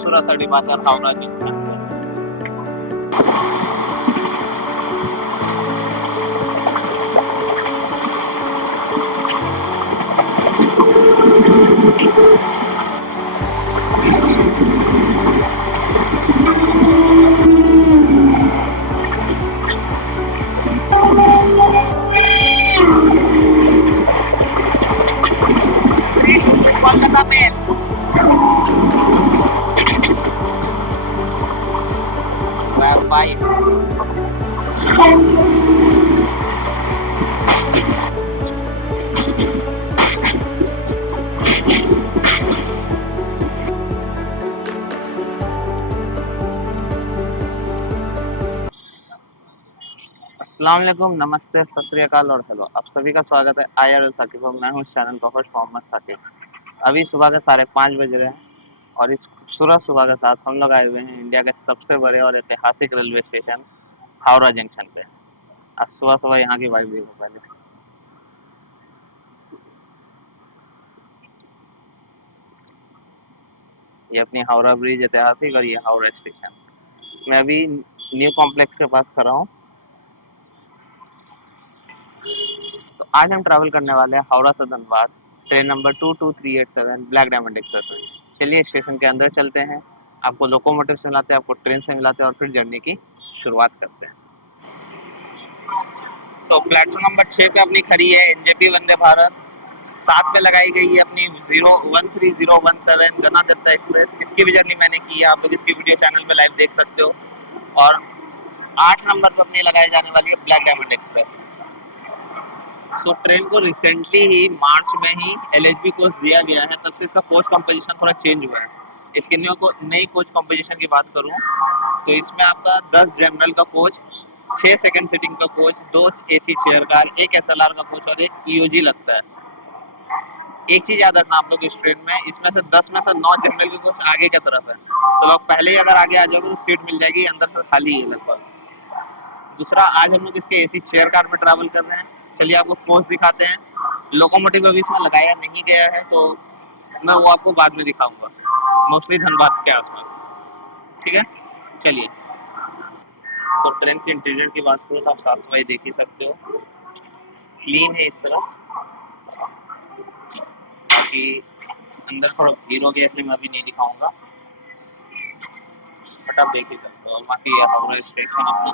खूबसूरत departure Howrah junction. Kolkata में Y अस्सलाम वालेकुम, नमस्ते, सत श्री अकाल और हेलो। आप सभी का स्वागत है IRL साकिब और मैं हूँ चैनल का होस्ट मोहम्मद साकिब। अभी सुबह के 5:30 बज रहे हैं और इस खूबसूरत सुबह के साथ हम लोग आए हुए हैं इंडिया के सबसे बड़े और ऐतिहासिक रेलवे स्टेशन हावड़ा जंक्शन पे। आप सुबह सुबह यहाँ की वाइब देखो पहले। ये अपनी हावड़ा ब्रिज ऐतिहासिक और ये हावड़ा स्टेशन। मैं अभी न्यू कॉम्प्लेक्स के पास खड़ा हूँ। तो आज हम ट्रैवल करने वाले हैं हावड़ा से Dhanbad, train number 22387 black diamond express में। चलिए स्टेशन के अंदर चलते हैं, आपको लोकोमोटिव से मिलाते हैं, आपको ट्रेन से मिलाते हैं और फिर जर्नी की शुरुआत करते हैं। प्लेटफॉर्म नंबर 6 पे अपनी खड़ी है NJP वंदे भारत। 7 पे लगाई गई है अपनी 01317 गणादत्ता एक्सप्रेस। इसकी भी जर्नी मैंने की है, आप लोग इसकी वीडियो चैनल पे लाइव देख सकते हो। और 8 नंबर पर अपनी लगाई जाने वाली है ब्लैक डायमंड एक्सप्रेस। ट्रेन को रिसेंटली ही मार्च में ही LHB कोच दिया गया है, तब से इसका कोच कंपोजिशन थोड़ा चेंज हुआ है। इसके नई कोच कंपोजिशन की बात करूं तो इसमें आपका 10 जनरल का कोच, 6 सेकंड सीटिंग का coach, 2 AC chair car, 1 SLR का कोच और 1 EOG लगता है। एक चीज याद रखना आप लोग इस ट्रेन में, इसमें से 10 में से 9 जनरल के कोच आगे की तरफ है, तो लोग पहले ही अगर आगे आ जाओगे तो सीट मिल जाएगी, अंदर से खाली है लगभग। दूसरा, आज हम लोग इसके AC चेयर कार में ट्रैवल कर रहे हैं। चलिए आपको कोच दिखाते हैं। लोकोमोटिव अभी इसमें लगाया नहीं गया है तो मैं वो आपको बाद में दिखाऊंगा, मोस्टली धनबाद के आसपास। ठीक है, चलिए। ट्रेन के इंटीरियर की बात करूँ तो आप साफ सफाई देख ही सकते हो, क्लीन है इस तरह। बाकी अंदर थोड़ा भीड़ हो गया इसलिए मैं अभी नहीं दिखाऊंगा, बट आप देख ही सकते हो। बाकी ये हावड़ा स्टेशन अपना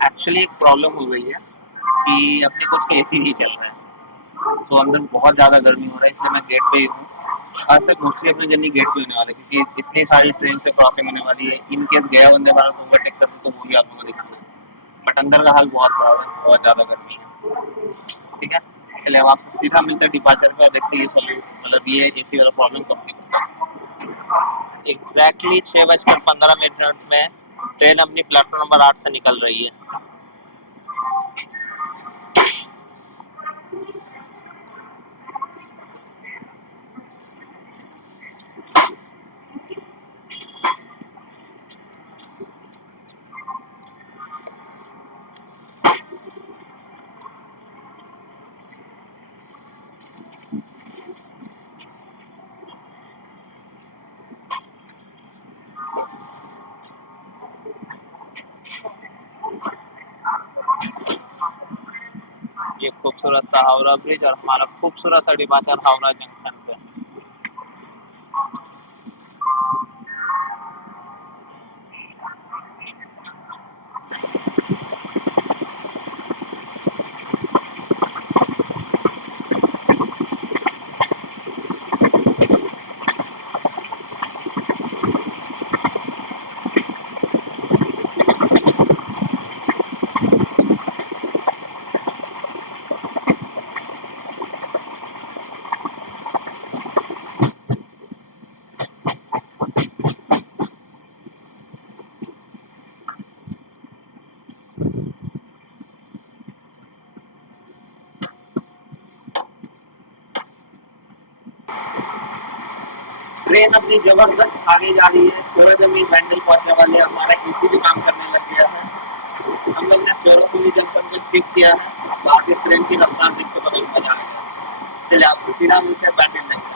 एक्चुअली एक प्रॉब्लम हो गई है कि अपने कुछ के AC नहीं चल रहा है, सो अंदर बहुत ज़्यादा गर्मी हो रहा है, इसलिए मैं गेट पे ही हूँ। आज से मोस्टली अपनी जर्नी गेट पे होने वाली है क्योंकि इतनी सारी ट्रेन से क्रॉसिंग होने वाली है। इन केस गया वंदे भारत ओवरटेक करते तो वो भी आप लोगों को दिखाना है, बट अंदर का हाल बहुत खराब है, बहुत ज़्यादा गर्मी है। ठीक है, चलिए अब आपसे सीधा मिलते हैं डिपार्चर पे और देखते हैं मतलब ये AC वाला प्रॉब्लम कब दिखता है। एग्जैक्टली 6:15 में ट्रेन अपनी प्लेटफॉर्म नंबर 8 से निकल रही है। ये खूबसूरत सा हावड़ा ब्रिज और हमारा खूबसूरत सा डिपार्चर हावड़ा जंक्शन पे। ट्रेन अपनी जबरदस्त आगे जा रही है, थोड़े देर में बैंडल पहुंचने वाले। हमारा AC भी काम करने लग गया है। हम लोग ने सोरोफुली जंक्शन को स्किप किया है, बाकी ट्रेन की रफ्तार देखते तो मजा आ गया। चलिए आप सीधा मिलते हैं बैंडिल जंक्शन।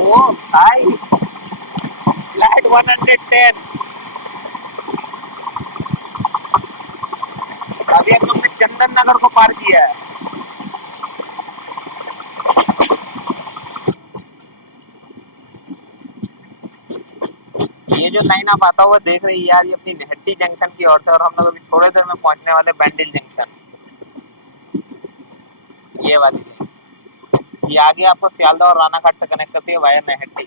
ओ भाई, फ्लैट 110। अभी हम लोग ने चंदन नगर को पार किया है। ये जो लाइन आप आता हुआ देख रही है यार, ये अपनी नेहट्टी जंक्शन की ओर से, और हम लोग अभी थोड़ी देर में पहुंचने वाले बैंडिल जंक्शन। ये वाली लाइन, ये आगे आपको सियालदह और रानाघाट से कनेक्ट करती है वाया नेहट्टी।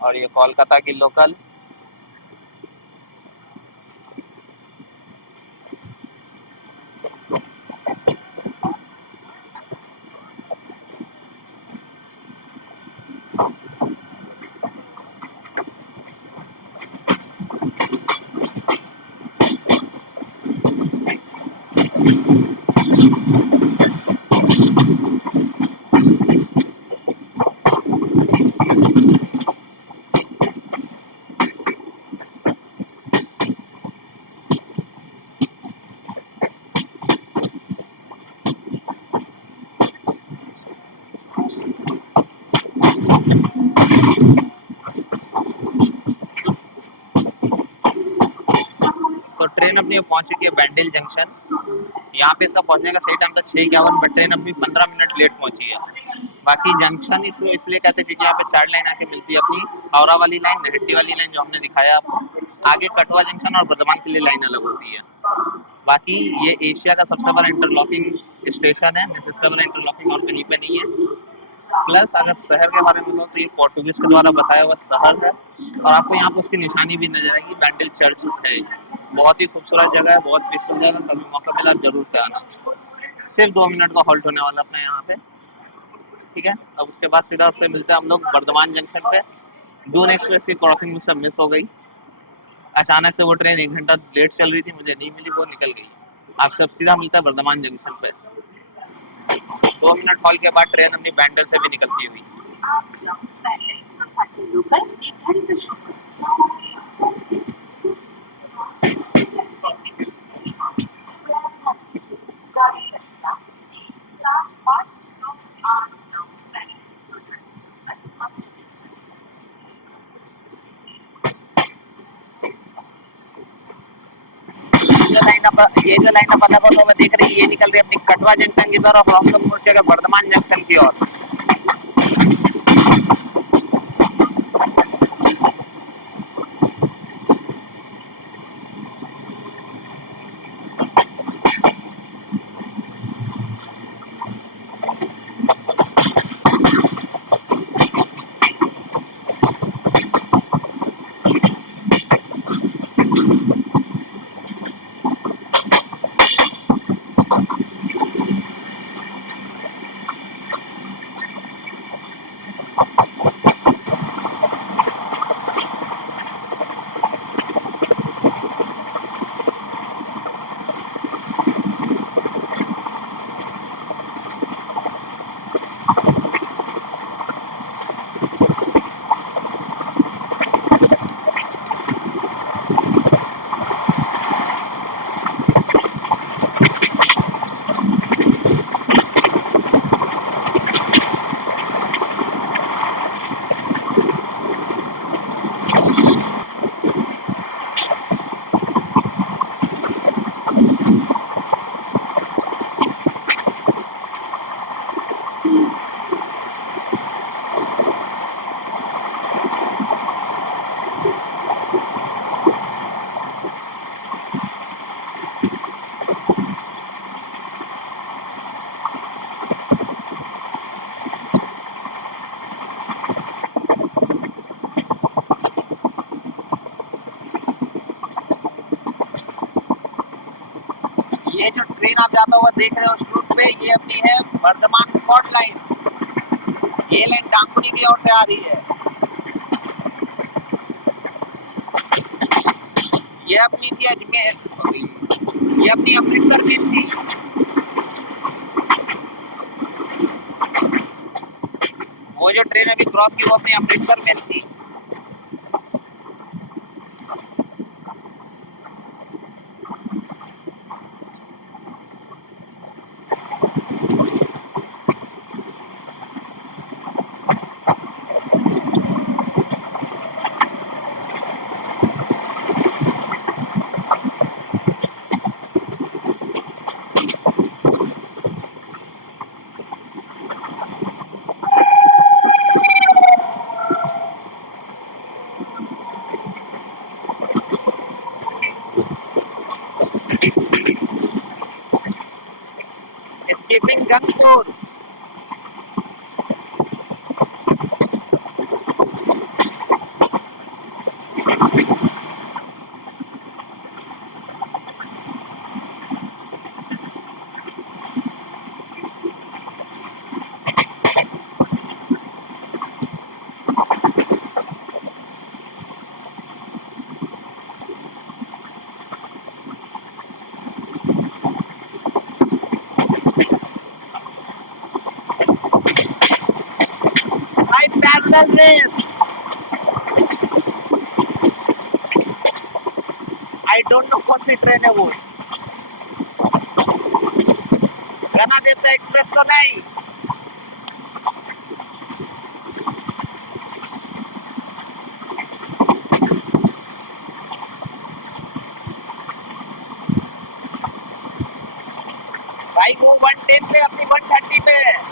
और ये कोलकाता की लोकल। तो ट्रेन अपनी पहुंच चुकी है बैंडिल जंक्शन। यहाँ पे इसका पहुंचने का सही टाइम था 6:51, बट ट्रेन अपनी 15 मिनट लेट पहुंची है। बाकी जंक्शन इसलिए कहते हैं क्योंकि यहाँ पे 4 लाइन आके मिलती है अपनी। हावड़ा वाली लाइन, नेहट्टी वाली लाइन जो हमने दिखाया आपको, आगे कटवा जंक्शन और बर्धमान के लिए लाइन अलग होती है। बाकी ये एशिया का सबसे बड़ा इंटरलॉकिंग स्टेशन है, इससे बड़ा इंटरलॉकिंग और कहीं पे नहीं है। प्लस अगर शहर के बारे में लो तो ये पोर्टुगीज के द्वारा बताया हुआ शहर है, और आपको यहाँ पे उसकी निशानी भी नजर आएगी, बैंडल चर्च है। बहुत ही खूबसूरत जगह है, बहुत पीसफुल जगह है, कभी मौका मिला जरूर से आना। सिर्फ 2 मिनट का हॉल्ट होने वाला अपने यहाँ पे। ठीक है, अब उसके बाद सीधा आपसे मिलते हैं हम लोग बर्धमान जंक्शन पे। दून एक्सप्रेस की क्रॉसिंग मुझसे मिस हो गई। अचानक से वो ट्रेन 1 घंटा लेट चल रही थी, मुझे नहीं मिली, वो निकल गई। आपसे अब सीधा मिलता है बर्धमान जंक्शन पे। 2 मिनट हॉल के बाद ट्रेन अपनी बैंडल से भी निकलती हुई। ये जो लाइन आप अलग ऑटो में देख रही है, ये निकल रही है अपनी कटवा जंक्शन की तरफ, और हम लोग पहुंचेगा वर्धमान जंक्शन की ओर। ये जो ट्रेन आप जाता हुआ देख रहे हो उस रूट पे, ये अपनी है वर्धमान फोर्ट लाइन। ये लाइन डांकुनी की ओर से आ रही है। ये अपनी थी अजमेर, ये अपनी अमृतसर में थी। वो जो ट्रेन अभी क्रॉस की वो अपनी अमृतसर में थी। स्कीपिंग गंगपुर। भाई parallel race. I don't know कौन सी ट्रेन है वो। गणादेवता एक्सप्रेस तो नहीं। भाई वो 110 पे अपनी 130 पे है।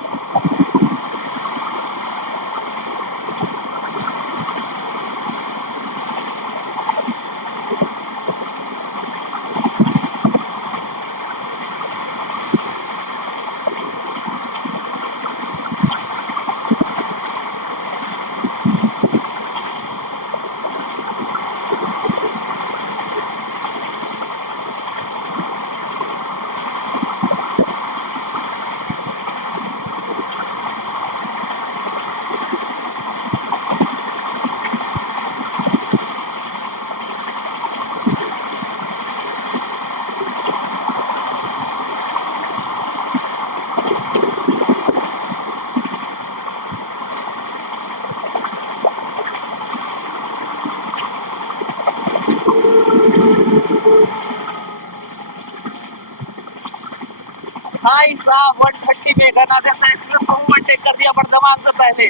भाई साहब 130 पे गणादेवता एक्सप्रेस को ओवरटेक कर दिया वर्धमान से पहले।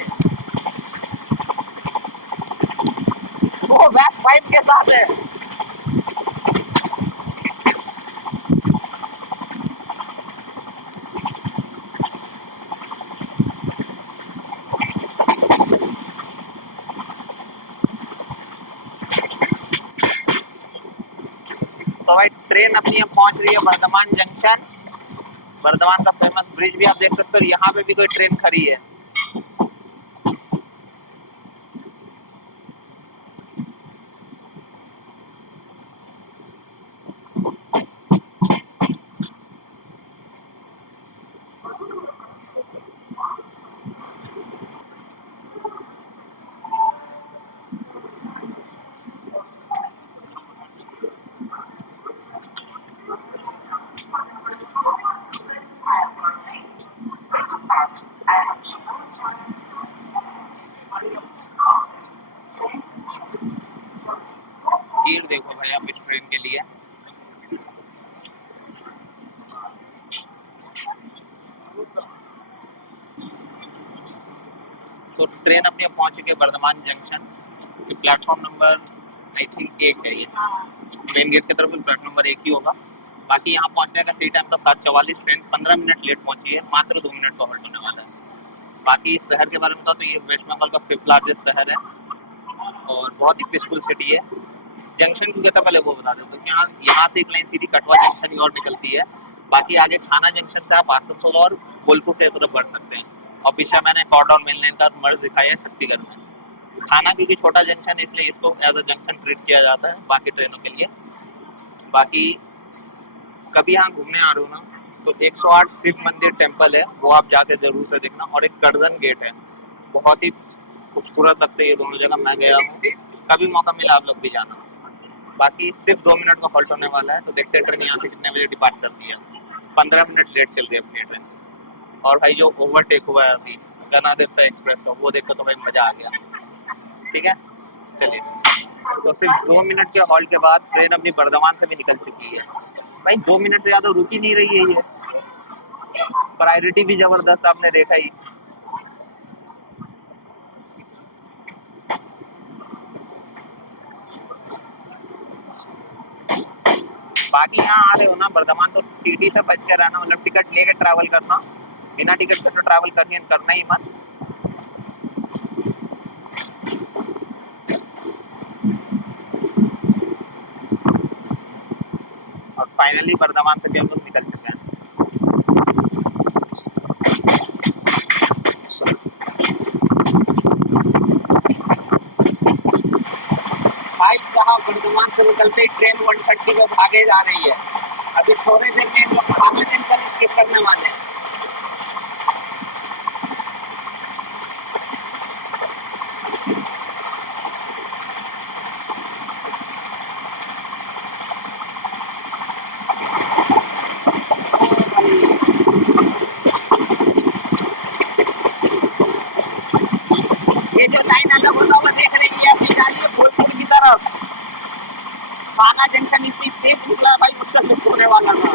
वो बैक फाइव के साथ है। तो भाई ट्रेन अपनी अब पहुंच रही है वर्धमान जंक्शन। वर्धमान का फेमस ब्रिज भी आप देख सकते हो। यहाँ पे भी कोई ट्रेन खड़ी है। भीड़ देखो भाई आप इस ट्रेन के लिए। तो ट्रेन अपनी अब पहुंच चुकी है वर्धमान जंक्शन। ये प्लेटफॉर्म नंबर आई थिंक 1 है। ये मेन गेट की तरफ प्लेटफॉर्म नंबर 1 ही होगा। बाकी यहाँ पहुंचने का सही टाइम था 7:44। ट्रेन 15 मिनट लेट पहुंची है। मात्र 2 मिनट का हॉल्ट होने वाला है। बाकी इस शहर के बारे में तो ये वेस्ट बंगाल का 5th लार्जेस्ट शहर है और बहुत ही पीसफुल सिटी है। जंक्शन की जगह पहले वो बता दें तो यहाँ यहाँ से एक लाइन सीधी कटवा जंक्शन की ओर निकलती है। बाकी आगे थाना जंक्शन से आप आसनसोल और बोलपुर की तरफ बढ़ सकते हैं। और पीछे मैंने कॉर्डोर मेन लाइन का मर्ज दिखाया है शक्तिगढ़ में। थाना क्योंकि छोटा जंक्शन है इसलिए इसको एज अ जंक्शन ट्रीट किया जाता है बाकी ट्रेनों के लिए। बाकी कभी यहाँ घूमने आ रहे हो ना, तो 108 शिव मंदिर टेम्पल है, वो आप जाके जरूर से देखना। और एक कर्जन गेट है, बहुत ही खूबसूरत लगते हैं ये दोनों जगह, मैं गया हूँ। कभी मौका मिला आप लोग भी जाना। बाकी सिर्फ 2 मिनट का हॉल्ट होने वाला है, तो देखते हैं ट्रेन यहाँ से कितने बजे डिपार्ट करती है। 15 मिनट लेट चल रही है अपनी ट्रेन। और भाई जो ओवरटेक हुआ है अभी गनादेवता एक्सप्रेस का, वो देखकर तो भाई मजा आ गया। ठीक है, चलिए। तो सिर्फ 2 मिनट के हॉल्ट के बाद ट्रेन अपनी बर्धमान से भी निकल चुकी है। भाई 2 मिनट से ज्यादा रुक ही नहीं रही है ये। प्रायोरिटी भी जबरदस्त, आपने देखा ही। बाकी यहाँ आ रहे हो ना बर्धमान, तो टीटी से बच के रहना, मतलब टिकट लेके ट्रैवल करना। बिना टिकट के तो ट्रैवल करना ही मत। और फाइनली बर्धमान से भी हम लोग निकल चुके हैं। भाई साहब बर्धमान से निकलते ही ट्रेन 130 पे भागे जा रही है। अभी थोड़े देर में हम लोग खाना जंक्शन स्किप करने वाले हैं। ये जो लाइन अलग होता हुआ देख रही है, अपनी जा रही है भोजपुर की तरफ। खाना जंक्शन इतनी तेज निकला भाई, उससे कुछ होने वाला था।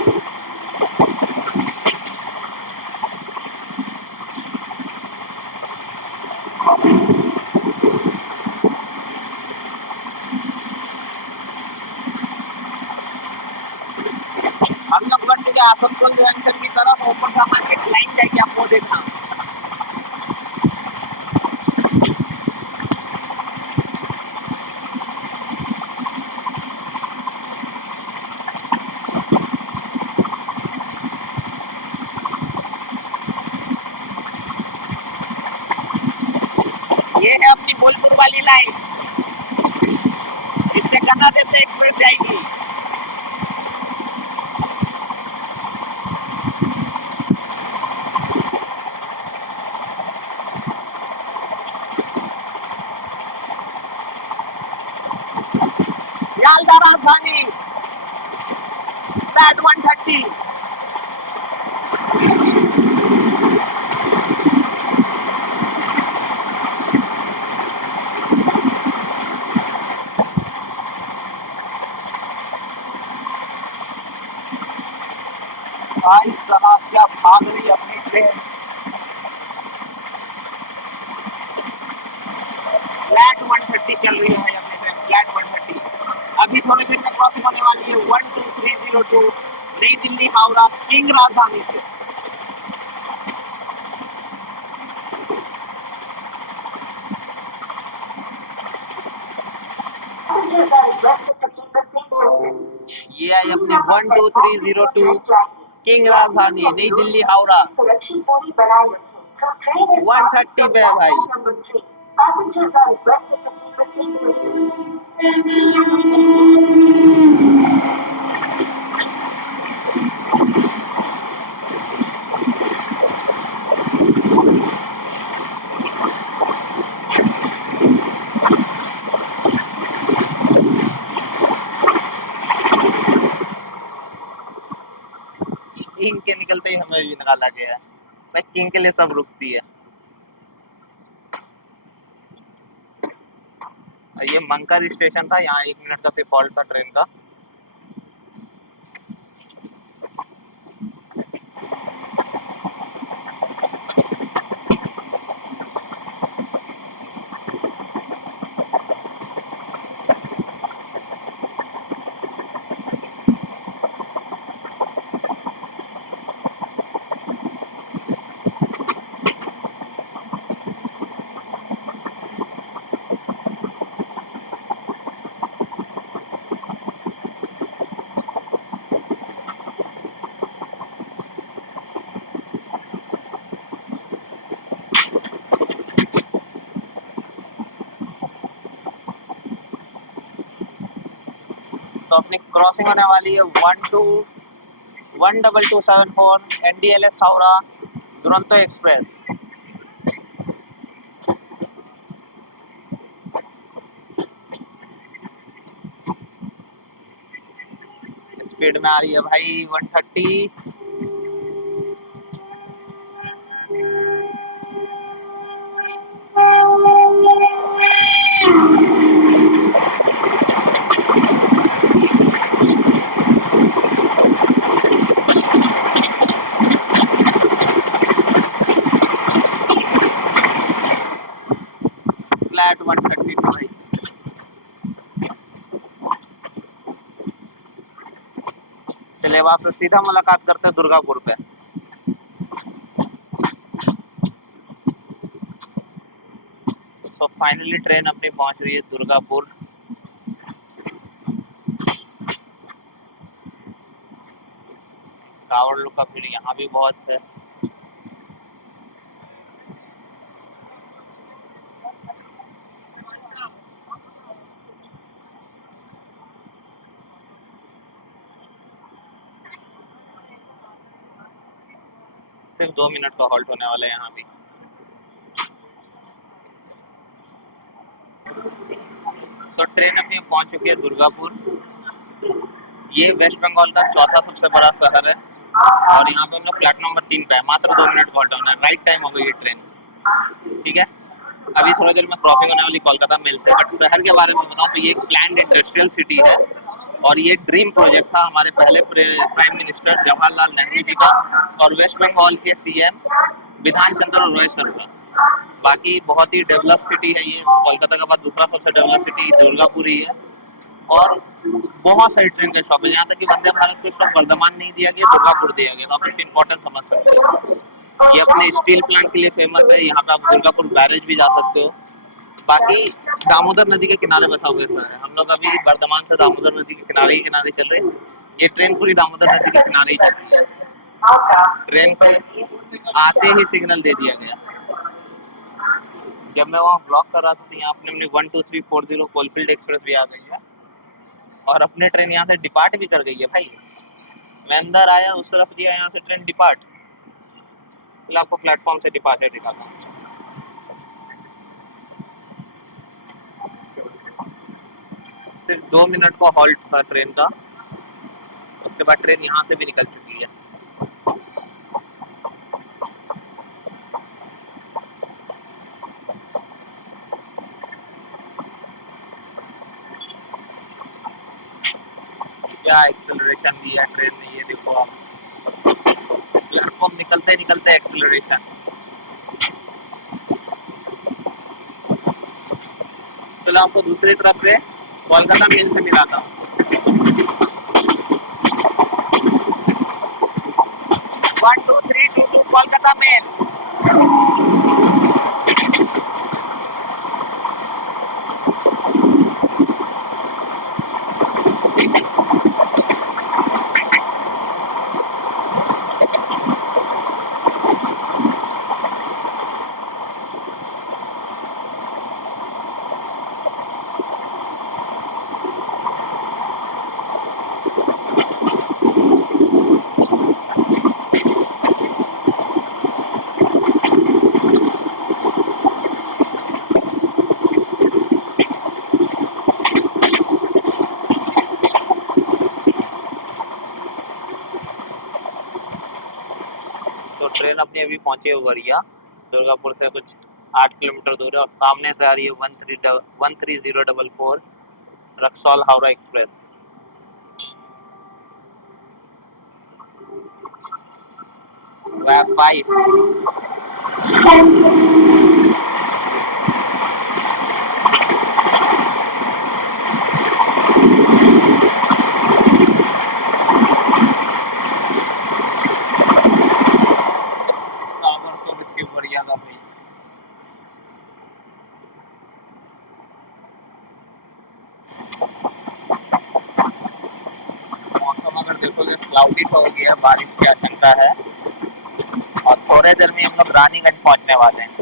हम लोग बढ़ चुके आसनसोल जंक्शन की तरफ। ओपन का मार्केट लाइन जाएगी, आप वो देखना। ये है अपनी बोलपुर वाली लाइन, इससे गन्ना देते एक्सप्रेस जाएगी। यालदा राजधानी फ्लैट 130। भाई साहब क्या भाग रही अपनी ट्रेन। फ्लैट 130 चल रही है भाई अपनी ट्रेन, फ्लैट 130। अभी थोड़ी देर में क्रॉसिंग होने वाली है 12302 नई दिल्ली हावड़ा किंग राजधानी से। ये आई अपनी 12302 किंग राजधानी नई दिल्ली हावड़ा 130 पे है भाई। किंग के निकलते ही हमें भी निकाला गया है भाई, किंग के लिए सब रुकती है। ये मंकर स्टेशन था, यहाँ 1 मिनट का सिर्फ हॉल्ट था ट्रेन का। तो अपनी क्रॉसिंग होने वाली है 12 12274 NDLS Howrah Duronto express. Speed में आ रही है भाई 130। फ्लैट 130 थी भाई। चलिए अब आपसे सीधा मुलाकात करते हैं दुर्गापुर पे। सो फाइनली ट्रेन अपनी पहुंच रही है दुर्गापुर। कावड़ लोग का भीड़ यहाँ भी बहुत है। सिर्फ 2 मिनट का हॉल्ट होने वाला है यहाँ भी। सो ट्रेन अपनी पहुंच चुकी है दुर्गापुर। ये वेस्ट बंगाल का चौथा सबसे बड़ा शहर है और यहाँ पे हम लोग प्लेटफॉर्म नंबर 3 पे है। मात्र 2 मिनट का हॉल्ट होना है। राइट टाइम हो गई ये ट्रेन। ठीक है, अभी थोड़ी देर में क्रॉसिंग होने वाली कोलकाता मेल से। बट शहर के बारे में बताऊं तो ये एक प्लान्ड इंडस्ट्रियल सिटी है और ये ड्रीम प्रोजेक्ट था हमारे पहले प्राइम मिनिस्टर जवाहरलाल नेहरू जी का और वेस्ट बंगाल के सीएम विधान चंद्र रॉय सर का। बाकी बहुत ही डेवलप सिटी है ये। कोलकाता के बाद दूसरा सबसे डेवलप सिटी दुर्गापुर ही है और बहुत सारी ट्रेन के स्टॉप है। यहाँ तक कि वंदे भारत के स्टॉप वर्धमान नहीं दिया गया, दुर्गापुर दिया गया। तो आप इसकी इंपॉर्टेंस समझ सकते हो। ये अपने स्टील प्लांट के लिए फेमस है। यहाँ पे आप दुर्गापुर बैरेज भी जा सकते हो। बाकी दामोदर नदी के किनारे बसा हुआ शहर है। हम लोग अभी वर्धमान से दामोदर नदी के किनारे चल रहे हैं। ये ट्रेन पूरी दामोदर नदी के किनारे ही चल रही है। ट्रेन को आते ही सिग्नल दे दिया गया। जब मैं वहाँ ब्लॉक कर रहा था तो यहाँ अपने 12340 कोलफील्ड एक्सप्रेस भी आ गई है और अपनी ट्रेन यहाँ से डिपार्ट भी कर गई है भाई। मैं अंदर आया, उस तरफ लिया, यहाँ से ट्रेन डिपार्ट। फिर आपको प्लेटफॉर्म से डिपार्चर दिखाता हूँ। सिर्फ 2 मिनट का हॉल्ट था ट्रेन का। उसके बाद ट्रेन यहाँ से भी निकल चुकी है। क्या एक्सेलरेशन दिया ट्रेन ने, ये देखो आप। प्लेटफॉर्म निकलते एक्सेलरेशन। चलो आपको दूसरी तरफ से कोलकाता मेल से मिलाता हूँ। 12322 कोलकाता मेल। तो ट्रेन अपनी अभी पहुंची है उवरिया। दुर्गापुर से कुछ 8 किलोमीटर दूर है और सामने से आ रही है 13044 रक्सौल हावड़ा एक्सप्रेस। वैब 5। ताबड़तोड़ इसकी उवरिया का भाई। मौसम अगर देखोगे क्लाउडी तो हो गया, बारिश की आशंका है और थोड़े देर में हम लोग रानीगंज पहुंचने वाले हैं।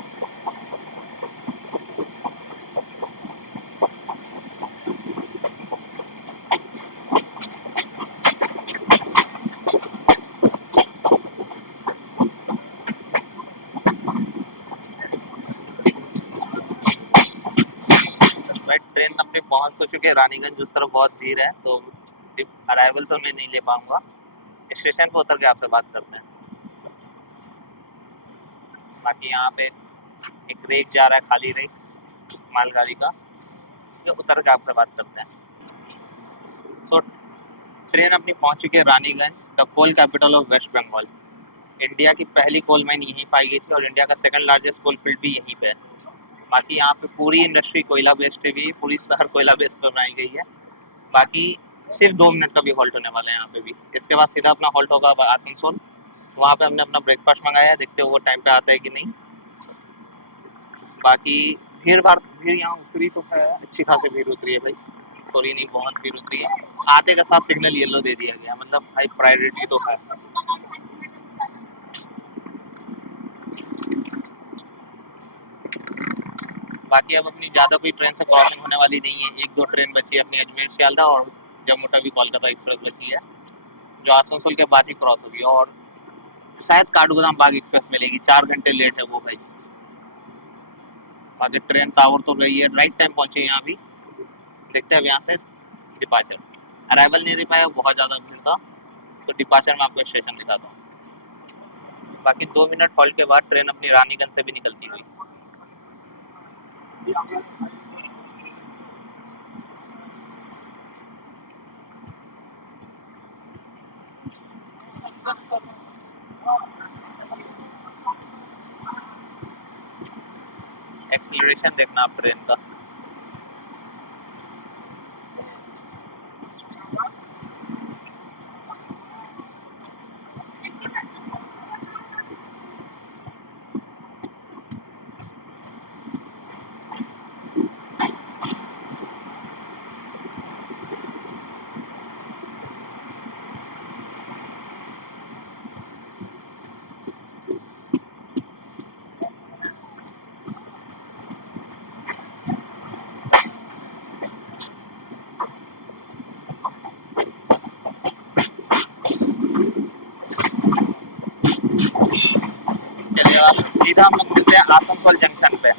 पहुंच तो चुके हैं रानीगंज, उस तरफ बहुत भीड़ है, तो अराइवल तो मैं नहीं ले पाऊंगा। स्टेशन पे उतर के आपसे बात करते हैं। बाकी यहाँ पे एक रेक जा रहा है, खाली रेक मालगाड़ी का, ये उतर के आपसे बात करते हैं। सो ट्रेन अपनी पहुंच चुकी है Raniganj, the coal capital of West Bengal. India की पहली कोल माइन यहीं पाई गई थी और इंडिया का सेकंड लार्जेस्ट कोल फील्ड भी यहीं पे है। बाकी यहाँ पे पूरी इंडस्ट्री कोयला बेस्ड भी, पूरी शहर कोयला बेस्ड पर बनाई गई है। बाकी सिर्फ 2 मिनट का भी हॉल्ट होने वाला है यहाँ पे भी। इसके बाद सीधा अपना हॉल्ट होगा आसनसोल, वहाँ पे हमने अपना ब्रेकफास्ट मंगाया है, देखते हैं वो टाइम पे आता है कि नहीं। बाकी भीड़ यहाँ उतरी तो है, अच्छी खासी भीड़ उतरी है भाई, थोड़ी नहीं बहुत भीड़ उतरी है। आते के साथ सिग्नल येलो दे दिया गया, मतलब हाई प्रायोरिटी तो है। बाकी अब अपनी ज्यादा कोई ट्रेन से क्रॉसिंग होने वाली नहीं है, एक दो ट्रेन बची है अपनी, अजमेर सियालदा और जम्मू तवी कोलकाता एक्सप्रेस बची है, जो आसनसोल के बाद ही क्रॉस होगी। और शायद काठगोदाम बाग एक्सप्रेस मिलेगी, 4 घंटे लेट है वो भाई। बाकी ट्रेन टावर तो गई है, राइट टाइम पहुंचे यहाँ भी। देखते हैं अब यहाँ से डिपार्चर। अराइवल नहीं दे पाया, बहुत ज्यादा भीड़ था, तो डिपार्चर में आपको स्टेशन दिखाता हूँ। बाकी 2 मिनट हॉल्ट के बाद ट्रेन अपनी रानीगंज से भी निकलती हुई। एक्सीलरेशन देखना आप ट्रेन का। चलिए आप सीधा हम लोग मिलते हैं आसनसोल जंक्शन पे।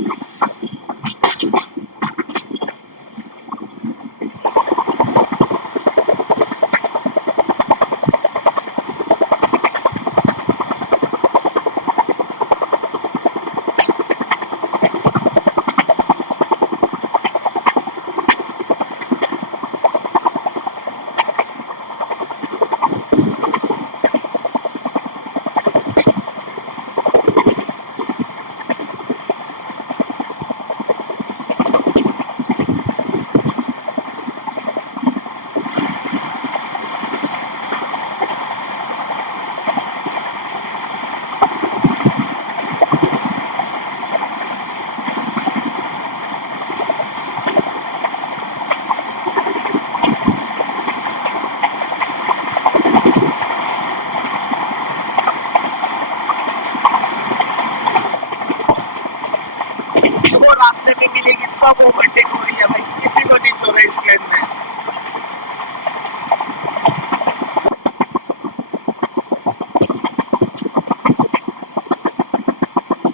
वो रास्ते में मिलेगी, सब ओवरटेक हो रही है भाई, किसी को नहीं छोड़ा इस ट्रेन में।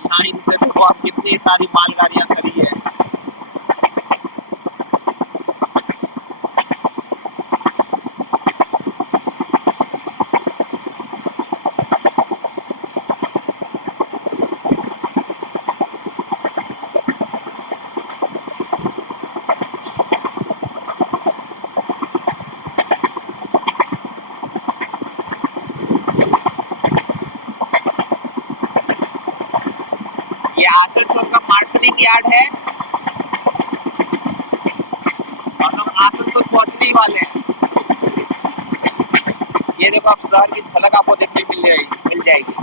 लाइन से देखो आप, कितनी सारी मालगाड़ियां खड़ी है। ये आसनसोल का मार्शलिंग यार्ड है, हम लोग आसनसोल पहुंचने ही वाले हैं। ये देखो आप, शहर की झलक आपको देखने मिल जाएगी।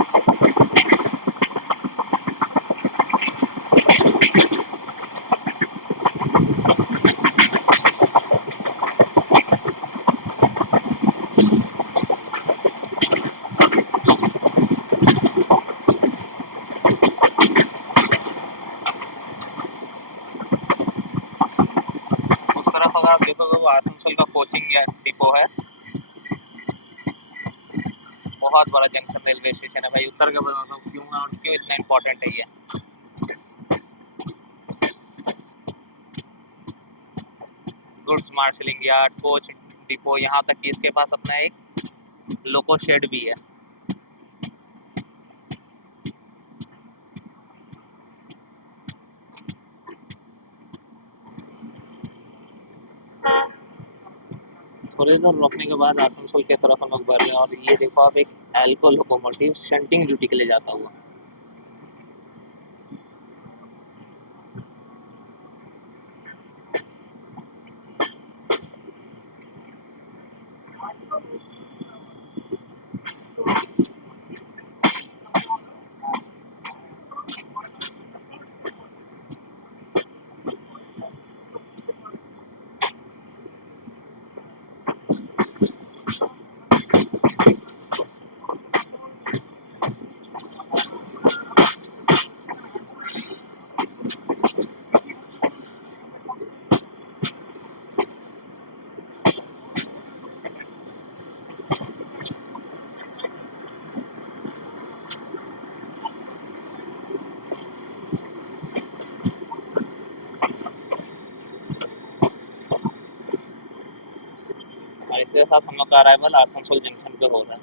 उस तरफ अगर आप देखोगे वो आसनसोल का कोचिंग या डिपो है, बहुत बड़ा जंक्शन रेलवे स्टेशन है भाई। उत्तर के बताता हूँ क्यों है और क्यों इतना इम्पोर्टेंट है ये। Goods marshalling yard, coach depot, यहाँ तक कि इसके पास अपना एक लोको शेड भी है। थोड़ी देर रुकने के बाद आसनसोल की तरफ हम लोग बढ़ रहे हैं और ये देखो आप, एक एल्को लोकोमोटिव शंटिंग ड्यूटी के लिए जाता हुआ। और इसके साथ हम लोग का अराइवल आसनसोल जंक्शन पे हो रहा है।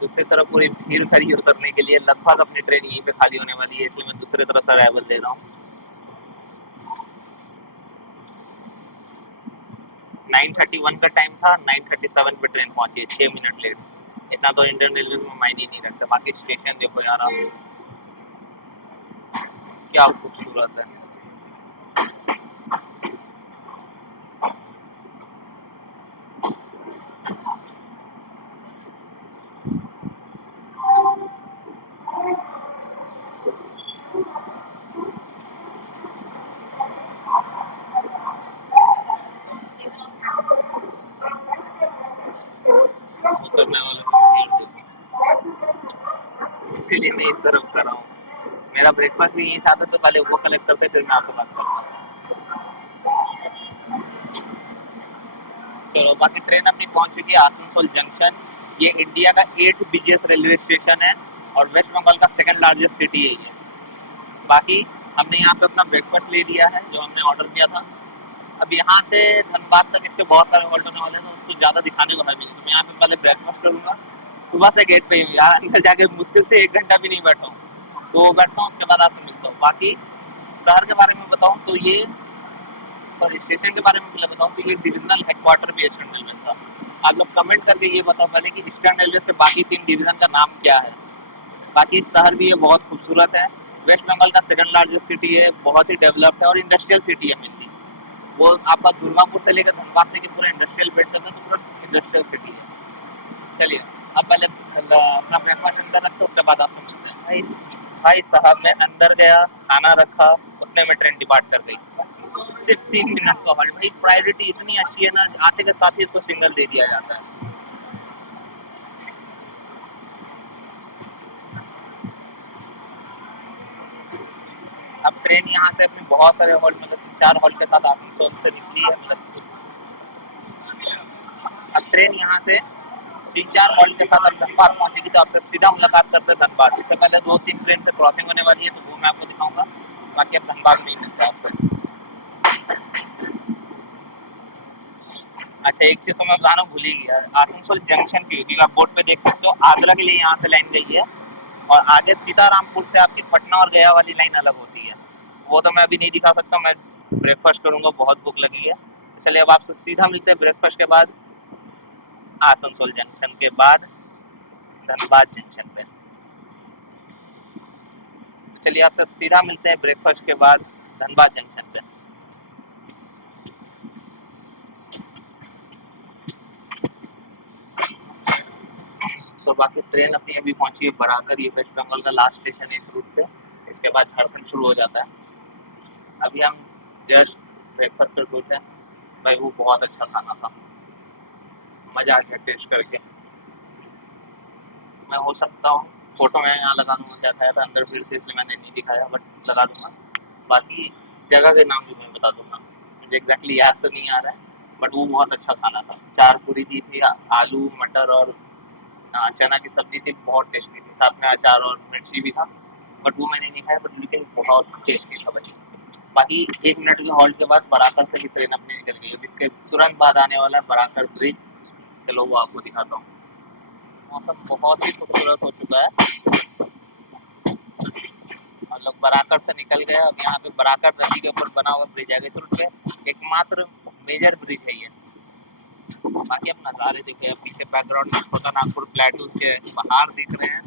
दूसरी तरफ पूरी भीड़ खड़ी है उतरने के लिए, लगभग अपनी ट्रेन यहीं पे खाली होने वाली है, इसलिए मैं दूसरी तरफ से अराइवल दे रहा हूँ। 9:31 का टाइम था, 9:37 पे ट्रेन पहुंची है, 6 मिनट लेट। इतना तो इंडियन रेलवे में मायने नहीं रखता। बाकी स्टेशन देखो यार आप, क्या खूबसूरत है। उतरने वालों की भीड़ देखो, इसीलिए मैं इस तरफ कर रहा हूँ। मेरा ब्रेकफास्ट भी यहीं से आता, तो पहले वो कलेक्ट करते फिर मैं आपसे बात करता हूँ। चलो, बाकी ट्रेन अपनी पहुंच चुकी है आसनसोल जंक्शन। ये इंडिया का 8th बिजिएस्ट रेलवे स्टेशन है और वेस्ट बंगाल का सेकंड लार्जेस्ट सिटी है ये। बाकी हमने यहाँ पे अपना ब्रेकफास्ट ले लिया है जो हमने ऑर्डर किया था। अब यहाँ से धनबाद तक इसके बहुत सारे हॉल्ट होने वाले हैं, तो उसको ज़्यादा दिखाने को है नहीं, तो मैं यहाँ पे पहले ब्रेकफास्ट करूँगा। सुबह से गेट पे ही हूँ यार, अंदर जाके मुश्किल से 1 घंटा भी नहीं बैठा हूँ, तो बैठता हूँ, उसके बाद आपसे मिलता हूँ। बाकी शहर के बारे में बताऊँ तो ये, और स्टेशन के बारे में पहले बताऊँ तो ये डिविजनल हेडक्वार्टर भी है ईस्टर्न रेलवे का। आप लोग कमेंट करके ये बताओ पहले कि ईस्टर्न रेलवे से बाकी 3 डिवीजन का नाम क्या है। बाकी शहर भी ये बहुत खूबसूरत है। वेस्ट बंगाल का सेकंड लार्जेस्ट सिटी है, बहुत ही डेवलप्ड है और इंडस्ट्रियल सिटी है मेनली। वो आपका दुर्गापुर से लेकर धनबाद तक पूरा इंडस्ट्रियल बेल्ट है, तो पूरा इंडस्ट्रियल सिटी है। चलिए, अब पहले अपना ब्रेकफास्ट अंदर रखते, उसके बाद आपको मिलते हैं। भाई साहब, मैं अंदर गया, खाना रखा, उतने में ट्रेन डिपार्ट कर गई। सिर्फ 3 मिनट का हॉल्ट। भाई प्रायोरिटी इतनी अच्छी है ना, आते के साथ ही इसको सिग्नल दे दिया जाता है। अब ट्रेन यहाँ से अपने बहुत सारे हॉल्ट, मतलब 4 हॉल्ट के साथ आसनसोल से निकली है। मतलब अब ट्रेन यहाँ से 3-4 हॉल्ट के साथ अब धनबाद पहुंचेगी, तो आपसे सीधा मुलाकात करते हैं धनबाद। इससे पहले 2-3 ट्रेन से क्रॉसिंग होने वाली है, तो वो मैं आपको दिखाऊंगा। बाकी अब धनबाद में ही मिलता है आपसे। अच्छा, एक चीज तो मैं बताना भूल ही गया, आसनसोल जंक्शन की, क्योंकि आप बोर्ड पे देख सकते हो, आगरा के लिए यहाँ से लाइन गई है और आगे सीतारामपुर से आपकी पटना और गया वाली लाइन अलग होती है। वो तो मैं अभी नहीं दिखा सकता, मैं ब्रेकफास्ट करूंगा, बहुत भूख लगी है। चलिए, अब आपसे सीधा मिलते हैं ब्रेकफास्ट के बाद आसनसोल जंक्शन के बाद धनबाद जंक्शन पे। चलिए, आपसे सीधा मिलते हैं ब्रेकफास्ट के बाद धनबाद जंक्शन पे। बाकी ट्रेन अपनी अभी पहुंची है बराकर, ये वेस्ट बंगाल का लास्ट स्टेशन है इस रूट पे। इसके बाद झारखंड शुरू हो जाता है। अभी हम जस्ट ब्रेकफास्ट कर उठे। भाई वो बहुत अच्छा खाना था, मजा आ गया टेस्ट करके। मैं हो सकता हूँ फोटो में यहाँ लगा दूंगा क्या खाया था, अंदर भीड़ थी इसलिए मैंने नहीं दिखाया, बट लगा दूंगा। बाकी जगह के नाम भी मैं बता दूंगा, मुझे एग्जैक्टली याद तो नहीं आ रहा है, बट वो बहुत अच्छा खाना था। 4 पूरी दी थी, आलू मटर और चना की सब्जी थी, बहुत टेस्टी थी, साथ में अचार और मिर्ची भी था। बट वो मैंने नहीं खाया, बट लेकिन बहुत टेस्टी था भाई। बाकी 1 मिनट के हॉल्ट के बाद बराकर से भी ट्रेन अपनी निकल गई है, इसके तुरंत बाद आने वाला है बराकर ब्रिज। चलो वो आपको दिखाता हूँ। मौसम बहुत ही खूबसूरत हो चुका है। हम लोग बराकर से निकल गए, अब यहाँ पे बराकर नदी के ऊपर बना हुआ ब्रिज है, रुट पे एकमात्र मेजर ब्रिज है ये। बाकी अब नज़ारे देखिए, अब पीछे बैकग्राउंड में छोटा नागपुर प्लेटूज के पहाड़ दिख रहे हैं,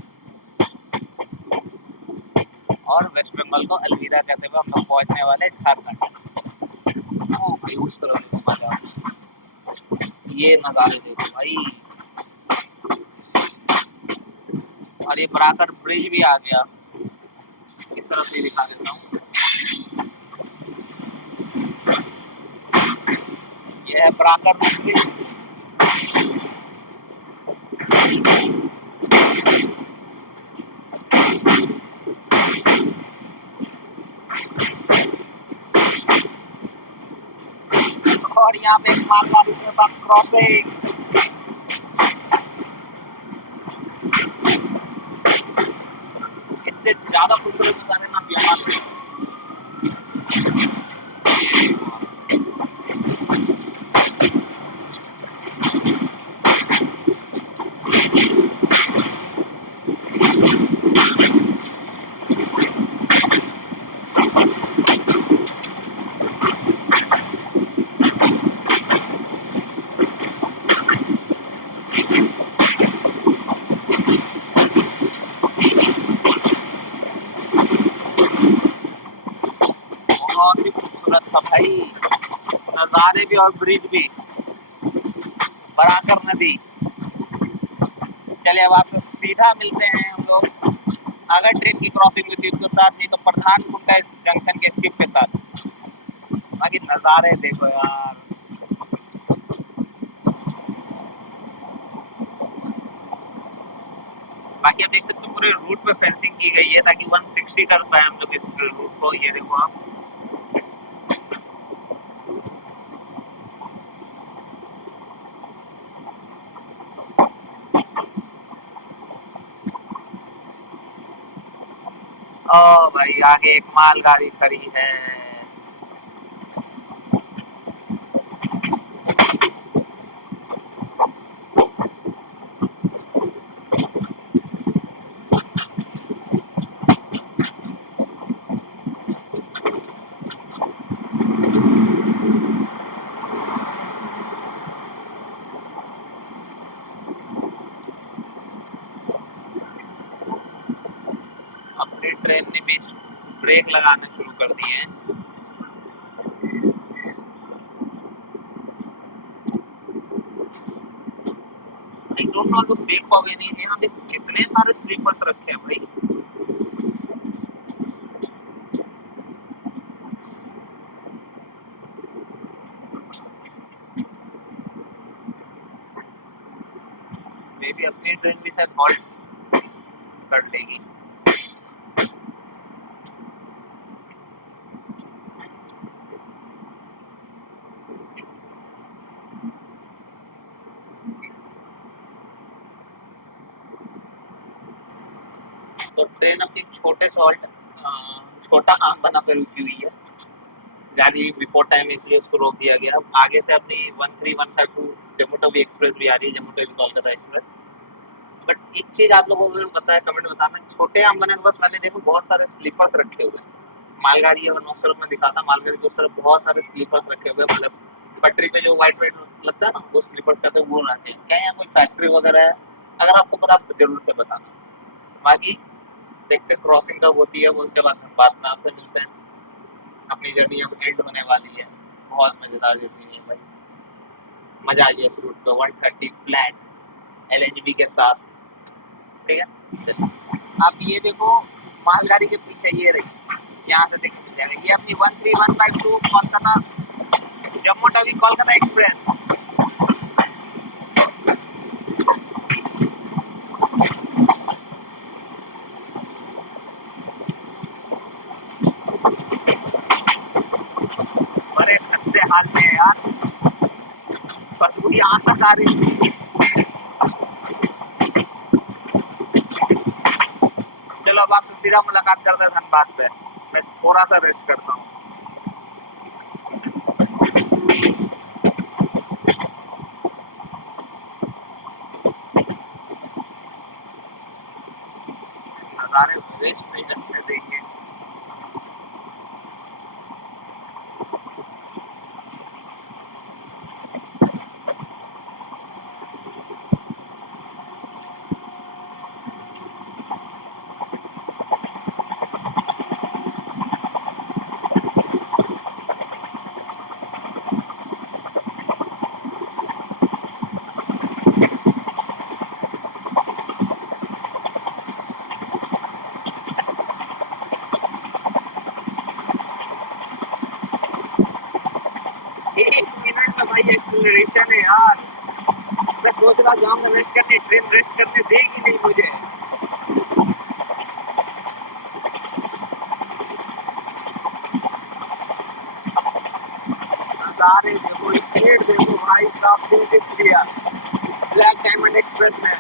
और वेस्ट बंगाल को अलविदा कहते हुए हम लोग पहुंचने वाले झारखंड। ओ भाई उस तरह से घुमा जाओ, ये नज़ारे देखो भाई। और ये बराकर ब्रिज भी आ गया, इस तरफ से दिखा देता हूँ। ये है बराकर ब्रिज। और यहाँ पे एक मालगाड़ी के पास क्रॉसिंग। इससे ज्यादा खूबसूरत नजारे ना बिहार में। बहुत ही खूबसूरत था भाई, नजारे भी और ब्रिज भी, बराकर नदी। चलिए अब आपसे सीधा मिलते हैं हम लोग, अगर ट्रेन की क्रॉसिंग हुई थी उसके साथ, नहीं तो प्रधान कुंडा जंक्शन के स्किप के साथ। बाकी नजारे देखो यार। बाकी आप देख सकते हो पूरे रूट पे फेंसिंग की गई है ताकि 160 कर पाए हम लोग इस रूट को। ये देखो आप, ओ भाई आगे एक मालगाड़ी खड़ी है। अपनी ट्रेन ने भी ब्रेक लगाना शुरू कर दिए हैं। आई डोंट नो, लोग देख पाओगे नहीं, यहाँ देखो कितने सारे स्लीपर्स रखे हैं भाई। मे भी अपनी ट्रेन भी शायद हॉल्ट कर लेगी। तो ट्रेन अपनी छोटे सॉल्ट, छोटा आम बना पे रुकी हुई है, यानी बिफोर टाइम, इसलिए उसको रोक दिया गया। आगे से अपनी 13152 जम्मू तवी एक्सप्रेस भी आ रही है, जम्मू तवी कोलकाता एक्सप्रेस। बट एक चीज आप लोगों को पता है, कमेंट बताना, छोटे आम बने बस मैंने देखो बहुत सारे स्लीपर्स रखे हुए हैं। मालगाड़ी है और उस तरफ में दिखाता, मालगाड़ी के उस तरफ बहुत सारे स्लीपर्स रखे हुए हैं, मतलब पटरी पे जो व्हाइट व्हाइट लगता है ना, वो स्लीपर्स कहते हैं, वो रखे हैं। क्या यहाँ कोई फैक्ट्री वगैरह है? अगर आपको पता आप जरूर से बताना। बाकी देखते क्रॉसिंग कब होती है, वो उसके बाद हम बाद में आपसे मिलते हैं। अपनी जर्नी अब एंड होने वाली है, बहुत मजेदार जर्नी है भाई, मजा आ गया इस रूट पे। 130 फ्लैट एलएचबी के साथ, ठीक है। चलिए आप ये देखो, मालगाड़ी के पीछे ये रही, यहाँ से देखने मिल जाएगा, ये अपनी 13152 कोलकाता, जम्मू तवी कोलकाता एक्सप्रेस। बड़े खस्ते हाल में है यार, बदबू यहाँ तक आ रही थी। चलो अब आपसे सीधा मुलाकात करते हैं धनबाद पे। मैं थोड़ा सा रेस्ट करता हूँ। नज़ारे रेस्ट नहीं करने देंगे। एक मिनट का भाई एक्सेलरेशन है यार। मैं सोच रहा जाऊंगा रेस्ट करने, ट्रेन रेस्ट करने देगी नहीं मुझे। नज़ारे देखो, स्पीड देखो भाई साहब, दिल जीत लिया ब्लैक डायमंड एक्सप्रेस में।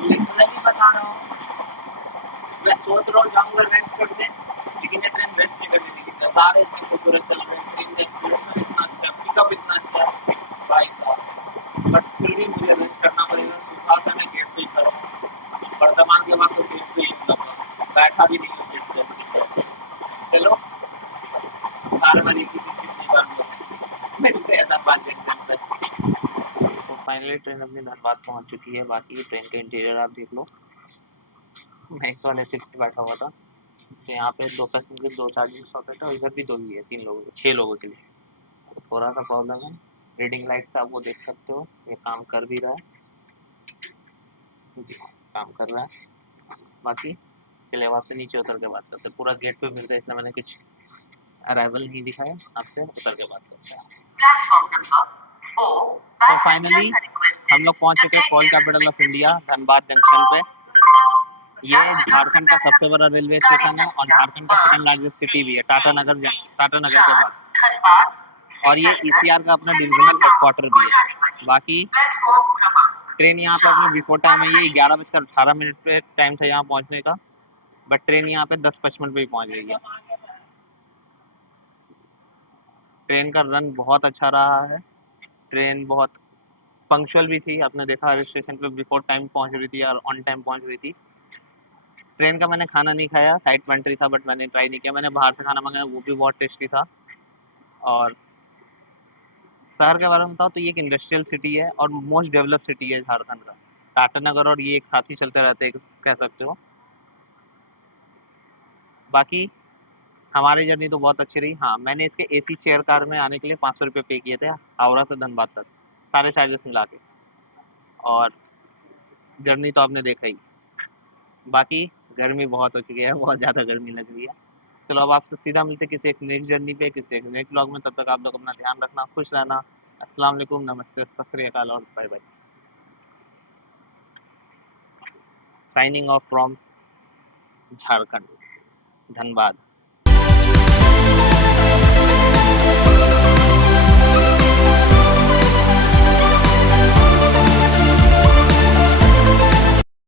लिटरली बता रहा हूँ, मैं सोच रहा हूँ जाऊंगा रेस्ट करने, लेकिन ये ट्रेन रेस्ट नहीं करने देगी। नज़ारे इतने खूबसूरत चल रहे हैं, ट्रेन का एक्सप्रेस इतना अच्छा, पिकअप इतना अच्छा है भाई साहब। बट फिर भी मुझे रेस्ट करना पड़ेगा। सुबह से मैं गेट पे ही खड़ा हूँ, वर्धमान के बाद तो गेट पे ही हूँ, बैठा भी नहीं हूँ गेट पे। चलो 4 बजे की कितनी बार मिलते हैं धनबाद जंक्शन पे। सो फाइनली ट्रेन अपनी धनबाद पहुंच चुकी है। बाकी ट्रेन का इंटीरियर आप देख लो। मैं इस वाले सीट पे बैठा हुआ था, तो यहाँ पे 2 पैसेंजर 2 चार्जिंग सॉकेट है, और इधर भी 2 ही है, 3 लोगों 6 लोगों के लिए। तो थोड़ा सा प्रॉब्लम है। रीडिंग लाइट्स आप वो देख सकते हो, ये काम कर भी रहा है। जी हाँ, काम कर रहा है। बाकी चलिए अब आपसे नीचे उतर के बात करते हैं। पूरा गेट पे मिलता है, इसलिए मैंने कुछ अराइवल नहीं दिखाया, आपसे उतर के बात करते हैं। तो फाइनली हम लोग पहुंच चुके हैं coal capital of India, Dhanbad junction पे। ये झारखंड का सबसे बड़ा रेलवे स्टेशन है, और झारखंड का सेकंड लार्जेस्ट सिटी भी है, टाटानगर के बाद। और ये ईसीआर का अपना डिविजनल हेडक्वार्टर भी है। बाकी ट्रेन यहाँ पे अपने बिफोर टाइम है, ये 11:18 पे टाइम था यहाँ पहुँचने का, बट ट्रेन यहाँ पे 10:55 पे ही पहुँच गई है। ट्रेन का रन बहुत अच्छा रहा है। ट्रेन बहुत पंक्चुअल भी थी, आपने देखा हर स्टेशन पे बिफोर टाइम पहुँच रही थी और ऑन टाइम पहुँच रही थी। ट्रेन का मैंने खाना नहीं खाया, साइड पेंट्री था, बट मैंने ट्राई नहीं किया। मैंने बाहर से खाना मंगाया, वो भी बहुत टेस्टी था। और शहर के बारे में बताओ तो ये एक इंडस्ट्रियल सिटी है और मोस्ट डेवलप सिटी है झारखंड का। टाटानगर और ये एक साथ ही चलते रहते हैं, कह सकते हो। बाकी हमारी जर्नी तो बहुत अच्छी रही। हाँ, मैंने इसके एसी चेयर कार में आने के लिए 500 रुपये पे किए थे, हावड़ा से धनबाद तक, सारे चार्जेस मिला के। और जर्नी तो आपने देखा ही। बाकी गर्मी बहुत हो चुकी है, बहुत ज़्यादा गर्मी लग रही है। चलो अब आपसे सीधा मिलते किसी एक नेक्स्ट जर्नी पे, किसी एक नेक्स्ट ब्लॉग में। तब तक आप लोग अपना ध्यान रखना, खुश रहना। अस्सलाम वालेकुम, नमस्ते, सत श्री अकाल और bye bye. Signing off from Jharkhand, Dhanbad.